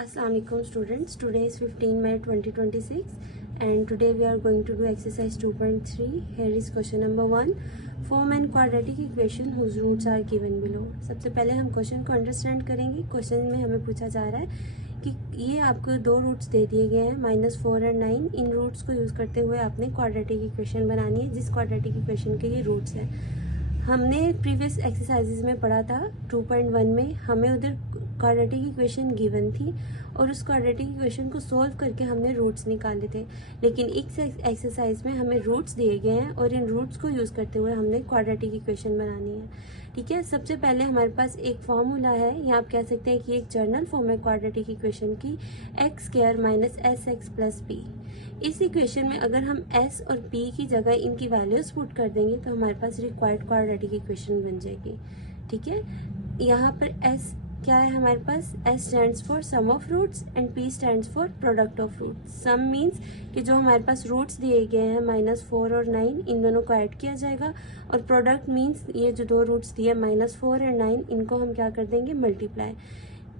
Assalamualaikum students, today is 15 May 2026 and today we are going to do exercise 2.3. Here is question number 1. Form an quadratic equation whose roots are given below. सबसे पहले हम question को understand करेंगे. Question में हमें पूछा जा रहा है कि ये आपको दो रूट्स दे दिए गए हैं -4 और 9. इन रूट्स को यूज़ करते हुए आपने क्वाड्रेटिक इक्वेशन बनानी है जिस क्वाड्रेटिक इक्वेशन के ये रूट्स हैं. हमने प्रीवियस एक्सरसाइजेज में पढ़ा था 2.1 में, हमें उधर क्वाड्रेटिक इक्वेशन गिवन थी और उस क्वाड्रेटिक इक्वेशन को सॉल्व करके हमने रूट्स निकाले थे. लेकिन इस एक्सरसाइज में हमें रूट्स दिए गए हैं और इन रूट्स को यूज़ करते हुए हमने क्वाड्रेटिक इक्वेशन बनानी है. ठीक है, सबसे पहले हमारे पास एक फॉर्मूला है, या आप कह सकते हैं कि एक जर्नल फॉर्म है क्वाड्रेटिक इक्वेशन की, x² - sx + p. इस इक्वेशन में अगर हम s और p की जगह इनकी वैल्यूज पुट कर देंगे तो हमारे पास रिक्वायर्ड क्वाड्रेटिक इक्वेशन बन जाएगी. ठीक है, यहाँ पर s क्या है हमारे पास, s stands for sum of roots and p stands for product of roots. Sum means कि जो हमारे पास रूट्स दिए गए हैं -4 और 9, इन दोनों को ऐड किया जाएगा. और प्रोडक्ट मीन्स ये जो दो रूट्स दिए -4 और 9, इनको हम क्या कर देंगे, मल्टीप्लाई.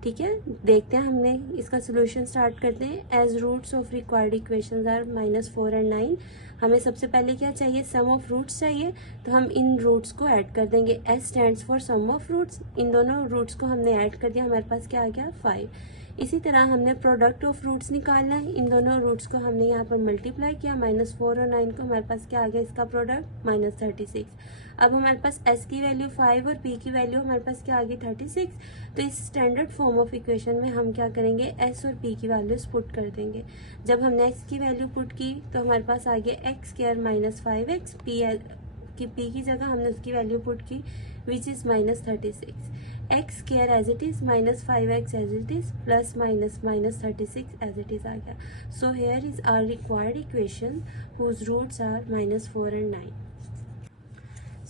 ठीक है, देखते हैं, हमने इसका सोल्यूशन स्टार्ट करते हैं. As roots of required equations are -4 और 9. हमें सबसे पहले क्या चाहिए, सम ऑफ रूट्स चाहिए, तो हम इन रूट्स को ऐड कर देंगे. s stands for sum of roots, इन दोनों रूट्स को हमने ऐड कर दिया, हमारे पास क्या आ गया 5. इसी तरह हमने प्रोडक्ट ऑफ रूट्स निकालना है. इन दोनों रूट्स को हमने यहाँ पर मल्टीप्लाई किया, -4 और 9 को, हमारे पास क्या आ गया इसका प्रोडक्ट -36. अब हमारे पास s की वैल्यू 5 और p की वैल्यू हमारे पास क्या आ गई 36. तो इस स्टैंडर्ड फॉर्म ऑफ इक्वेशन में हम क्या करेंगे, s और p की वैल्यूज पुट कर देंगे. जब हमने x की वैल्यू पुट की तो हमारे पास आ गया x² - 5x. p की जगह हमने उसकी वैल्यू पुट की which is -36. x² as it is, -5x as it is, plus -36 as it is आ गया. So here is our required equation whose roots are -4 and 9.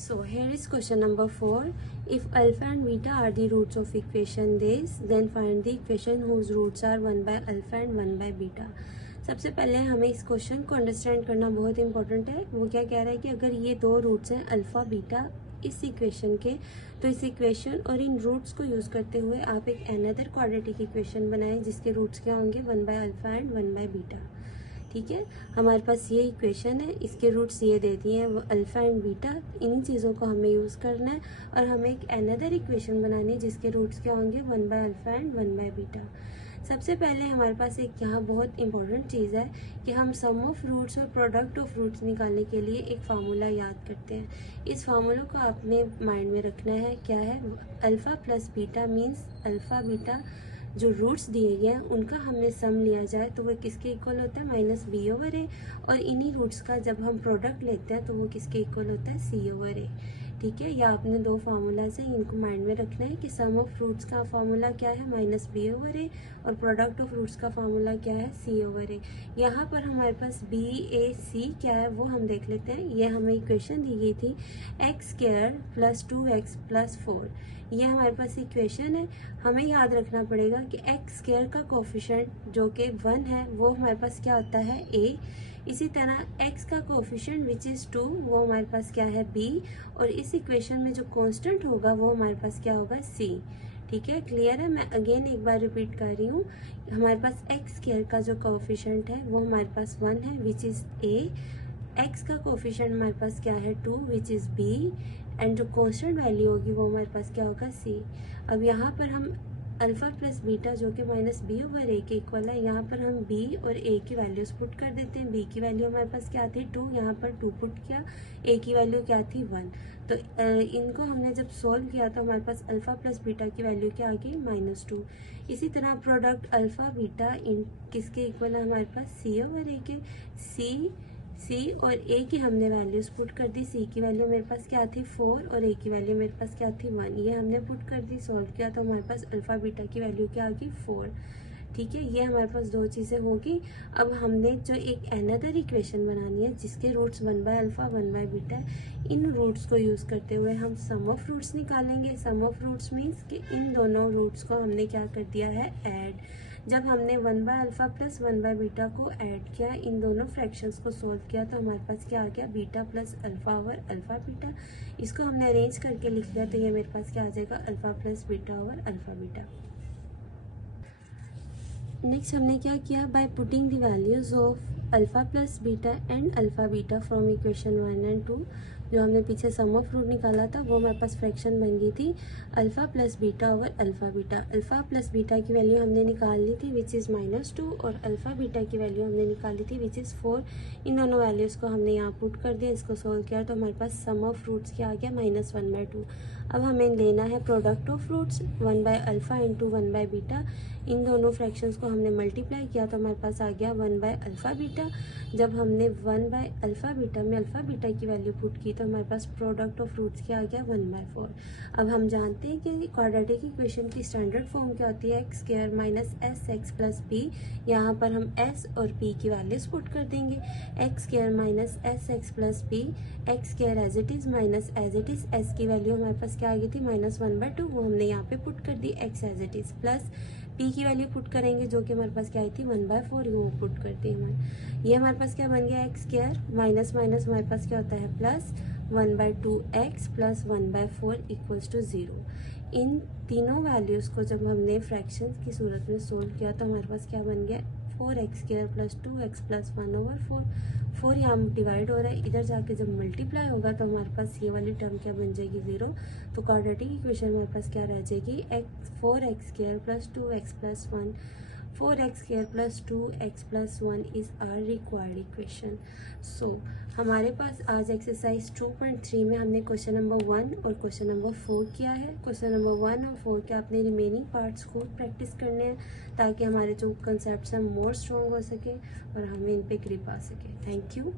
So here is question number 4. If alpha and beta are the roots of equation this, then find the equation whose roots are 1 by alpha and 1 by beta. सबसे पहले हमें इस question को understand करना बहुत important है. वो क्या कह रहा है कि अगर ये दो रूट्स हैं अल्फा बीटा इस इक्वेशन के, तो इस इक्वेशन और इन रूट्स को यूज़ करते हुए आप एक अनदर क्वाड्रेटिक इक्वेशन बनाएं जिसके रूट्स क्या होंगे 1 by alpha and 1 by beta. ठीक है, हमारे पास ये इक्वेशन है, इसके रूट्स ये दे दिए हैं, वो अल्फा एंड बीटा. इन चीज़ों को हमें यूज़ करना है और हमें एक अनदर इक्वेशन बनानी है जिसके रूट्स क्या होंगे 1 by alpha and 1 by beta. सबसे पहले हमारे पास एक यहाँ बहुत इंपॉर्टेंट चीज़ है कि हम सम ऑफ रूट्स और प्रोडक्ट ऑफ रूट्स निकालने के लिए एक फार्मूला याद करते हैं. इस फार्मूला को आपने माइंड में रखना है. क्या है, alpha plus beta means alpha beta जो रूट्स दिए गए हैं उनका हमने सम लिया जाए तो वो किसके इक्वल होता है, -b/a. और इन्हीं रूट्स का जब हम प्रोडक्ट लेते हैं तो वो किसके इक्वल होता है, c/a. ठीक है, या आपने दो फार्मूलाज हैं, इनको माइंड में रखना है कि सम ऑफ रूट्स का फार्मूला क्या है -b/a और प्रोडक्ट ऑफ रूट्स का फार्मूला क्या है, c/a. यहाँ पर हमारे पास b a c क्या है वो हम देख लेते हैं. ये हमें इक्वेशन दी गई थी x² + 2x + 4. ये हमारे पास इक्वेशन है. हमें याद रखना पड़ेगा कि x² का कोफिशिएंट जो कि 1 है वो हमारे पास क्या होता है a. इसी तरह x का कोफिशिएंट विच इज़ 2 वो हमारे पास क्या है b. और इस इक्वेशन में जो कांस्टेंट होगा वो हमारे पास क्या होगा c. ठीक है, क्लियर है. मैं अगेन एक बार रिपीट कर रही हूँ. हमारे पास x² का जो कोफिशिएंट है वो हमारे पास 1 है विच इज़ a. x का कोफिशिएंट हमारे पास क्या है 2 विच इज़ b. एंड जो कांस्टेंट वैल्यू होगी वो हमारे पास क्या होगा c. अब यहाँ पर हम अल्फा प्लस बीटा जो कि -b/a के इक्वल है, यहाँ पर हम b और a की वैल्यूज पुट कर देते हैं. b की वैल्यू हमारे पास क्या थी 2, यहाँ पर 2 पुट किया. a की वैल्यू क्या थी 1. तो इनको हमने जब सॉल्व किया तो हमारे पास अल्फा प्लस बीटा की वैल्यू क्या आ गई -2. इसी तरह प्रोडक्ट अल्फा बीटा इन किसके इक्वल है हमारे पास c/a के. c और a की हमने वैल्यूज पुट कर दी. c की वैल्यू मेरे पास क्या थी 4 और a की वैल्यू मेरे पास क्या थी 1. ये हमने पुट कर दी, सॉल्व किया तो हमारे पास अल्फा बीटा की वैल्यू क्या आ गई 4. ठीक है, ये हमारे पास दो चीज़ें होगी. अब हमने जो एक अनदर इक्वेशन बनानी है जिसके roots 1 by alpha 1 by beta है, इन रूट्स को यूज़ करते हुए हम सम ऑफ रूट्स निकालेंगे. सम ऑफ रूट्स मीन्स कि इन दोनों रूट्स को हमने क्या कर दिया है, ऐड. जब हमने 1 by alpha plus 1 by beta को ऐड किया, इन दोनों फ्रैक्शंस को सॉल्व किया तो हमारे पास क्या आ गया, beta plus alpha over alpha beta. इसको हमने अरेंज करके लिख लिया तो ये मेरे पास क्या आ जाएगा, alpha plus beta over alpha beta. Next हमने क्या किया, by putting the values of alpha plus beta and alpha beta from equation 1 and 2, जो हमने पीछे सम ऑफ रूट निकाला था वो हमारे पास फ्रैक्शन बन गई थी alpha plus beta over alpha beta. Alpha plus beta की वैल्यू हमने निकाल ली थी विच इज़ -2 और अल्फा बीटा की वैल्यू हमने निकाली थी विच इज़ 4। इन दोनों वैल्यूज़ को हमने यहाँ पुट कर दिया, इसको सोल्व किया तो हमारे पास सम ऑफ रूट्स क्या आ गया, -1/2। अब हमें लेना है प्रोडक्ट ऑफ रूट्स 1/अल्फा इंटू 1/बीटा। इन दोनों फ्रैक्शंस को हमने मल्टीप्लाई किया तो हमारे पास आ गया 1/अल्फा बीटा। जब हमने 1/अल्फा बीटा में अल्फा बीटा की वैल्यू पुट की तो हमारे पास प्रोडक्ट ऑफ रूट्स क्या आ गया, 1/4। अब हम जानते हैं कि क्वाड्रेटिक इक्वेशन की स्टैंडर्ड फॉर्म क्या होती है, x² minus sx plus p। यहाँ पर हम s और p की वैल्यूज पुट कर देंगे, x² minus sx plus p, x² as it is minus as it is, s की वैल्यू हमारे पास क्या आ गई थी, -1/2, वो हमने यहाँ पे पुट कर दी, x as it is, plus p की वैल्यू पुट करेंगे जो कि हमारे पास क्या आई थी 1/4, वो पुट करते हैं। ये हमारे पास क्या बन गया, x² माइनस माइनस हमारे पास क्या होता है plus 1/2x plus 1/4 equals to 0। इन तीनों वैल्यूज़ को जब हमने फ्रैक्शंस की सूरत में सोल्व किया तो हमारे पास क्या बन गया, 4x² प्लस 2x प्लस 1/4। 4 यहाँ डिवाइड हो रहा है, इधर जाके जब मल्टीप्लाई होगा तो हमारे पास ये वाली टर्म क्या बन जाएगी, 0। तो क्वाड्रेटिक इक्वेशन हमारे पास क्या रह जाएगी, 4x² plus 2x plus 1, 4x² plus 2x plus 1 is our required equation. So हमारे पास आज एक्सरसाइज 2.3 में हमने क्वेश्चन नंबर 1 और क्वेश्चन नंबर 4 किया है। क्वेश्चन नंबर 1 और 4 के अपने रिमेनिंग पार्ट्स को प्रैक्टिस करने हैं ताकि हमारे जो कंसेप्ट्स हैं मोर स्ट्रॉन्ग हो सके और हमें इन पे ग्रिप आ सके। Thank you.